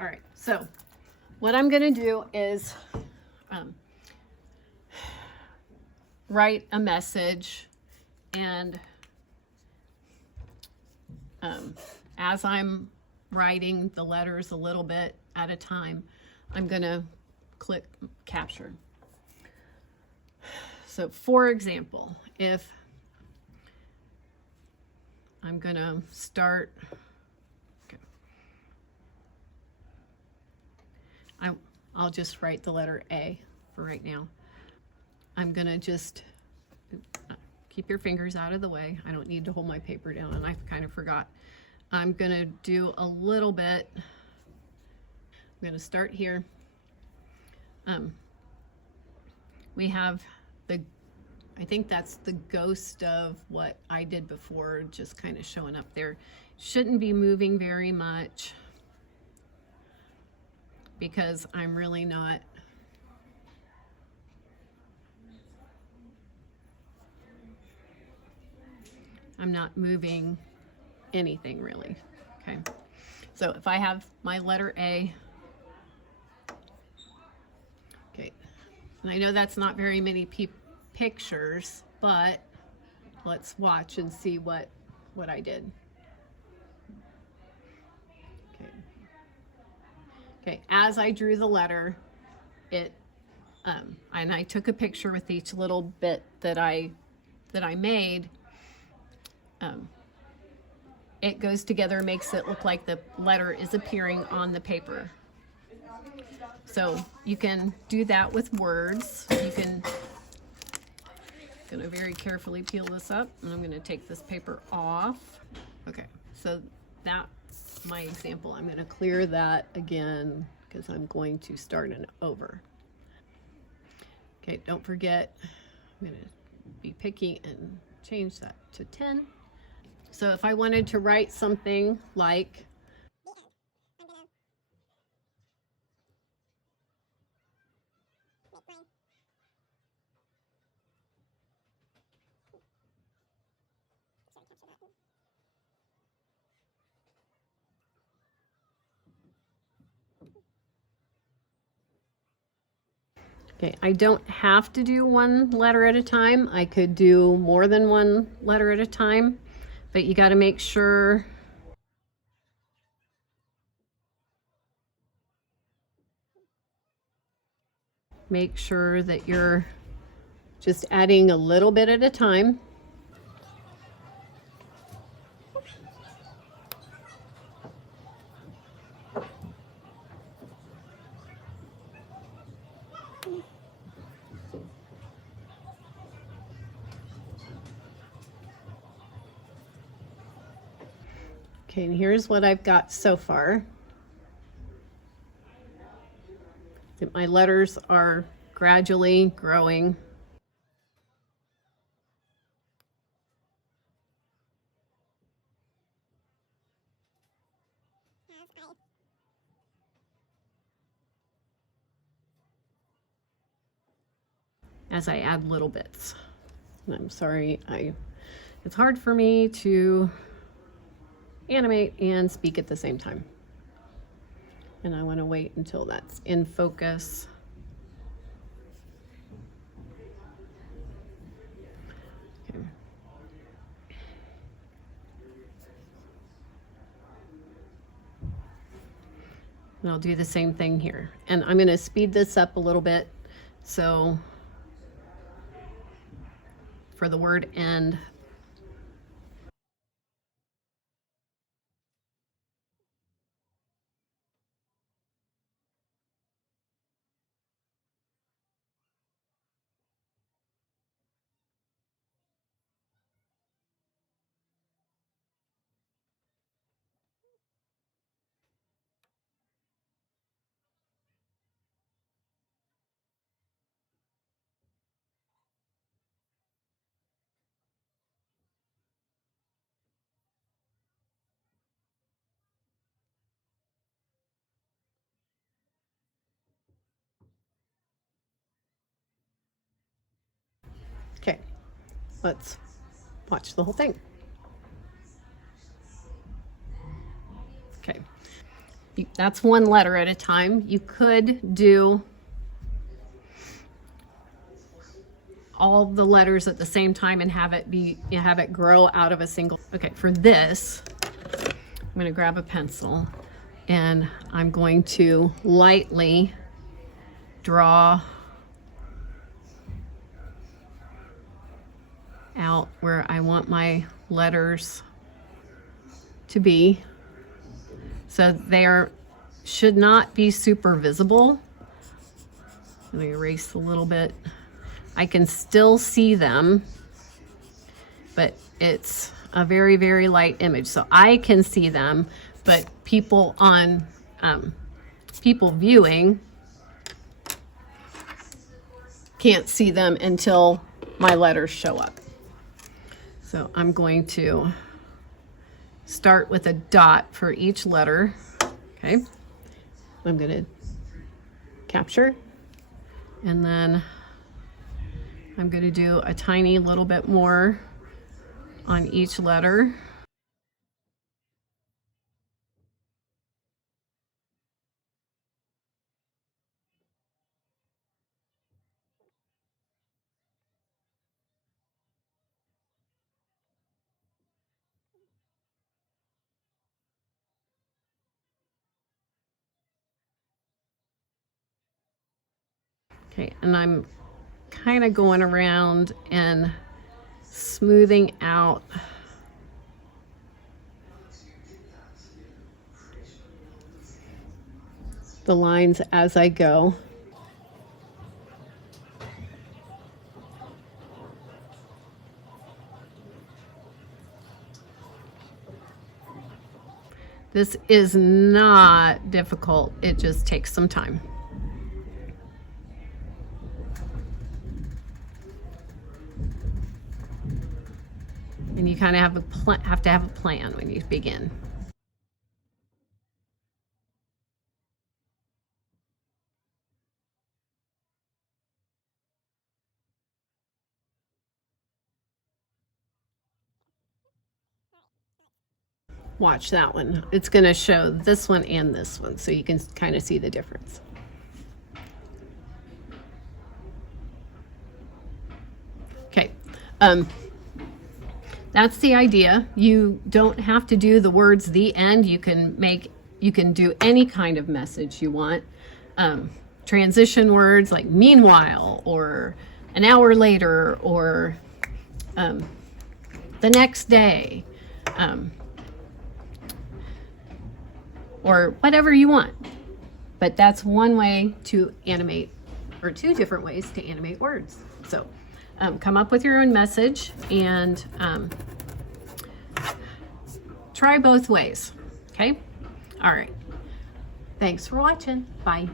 All right, so what I'm gonna do is write a message, and as I'm writing the letters a little bit at a time, I'm gonna click capture. So for example, if I'm gonna start, okay, I'll just write the letter A for right now. I'm gonna just keep your fingers out of the way. I don't need to hold my paper down, and I kind of forgot. I'm gonna do a little bit. I'm gonna start here. We have I think that's the ghost of what I did before, just kind of showing up there. Shouldn't be moving very much because I'm really not moving anything really. Okay, so if I have my letter A, okay, and I know that's not very many pictures, but let's watch and see what I did. Okay, as I drew the letter, and I took a picture with each little bit that I made. It goes together, makes it look like the letter is appearing on the paper. So you can do that with words. You can, I'm gonna very carefully peel this up, and I'm gonna take this paper off. Okay, so that's my example. I'm gonna clear that again because I'm going to start it over. Okay, don't forget, I'm gonna be picky and change that to 10. So if I wanted to write something like, okay, I don't have to do one letter at a time. I could do more than one letter at a time, but you got to make sure that you're just adding a little bit at a time. Okay, and here's what I've got so far. My letters are gradually growing. As I add little bits. And I'm sorry, it's hard for me to animate and speak at the same time. And I want to wait until that's in focus. Okay. And I'll do the same thing here. And I'm going to speed this up a little bit. So for the word end, okay, let's watch the whole thing. Okay, That's one letter at a time. You could do all the letters at the same time and have it grow out of a single. Okay, for this, I'm going to grab a pencil and I'm going to lightly draw out where I want my letters to be. So they should not be super visible. Let me erase a little bit. I can still see them, but it's a very, very light image. So I can see them, but people viewing can't see them until my letters show up. So I'm going to start with a dot for each letter. Okay. I'm going to capture, and then I'm going to do a tiny little bit more on each letter. Okay, and I'm kind of going around and smoothing out the lines as I go. This is not difficult, it just takes some time. And you kind of have to have a plan when you begin. Watch that one. It's going to show this one and this one, so you can kind of see the difference. Okay. That's the idea. You don't have to do the words the end. You can do any kind of message you want. Transition words like meanwhile, or an hour later, or the next day, or whatever you want. But that's one way to animate, or two different ways to animate words. So come up with your own message and try both ways. Okay? All right. Thanks for watching. Bye.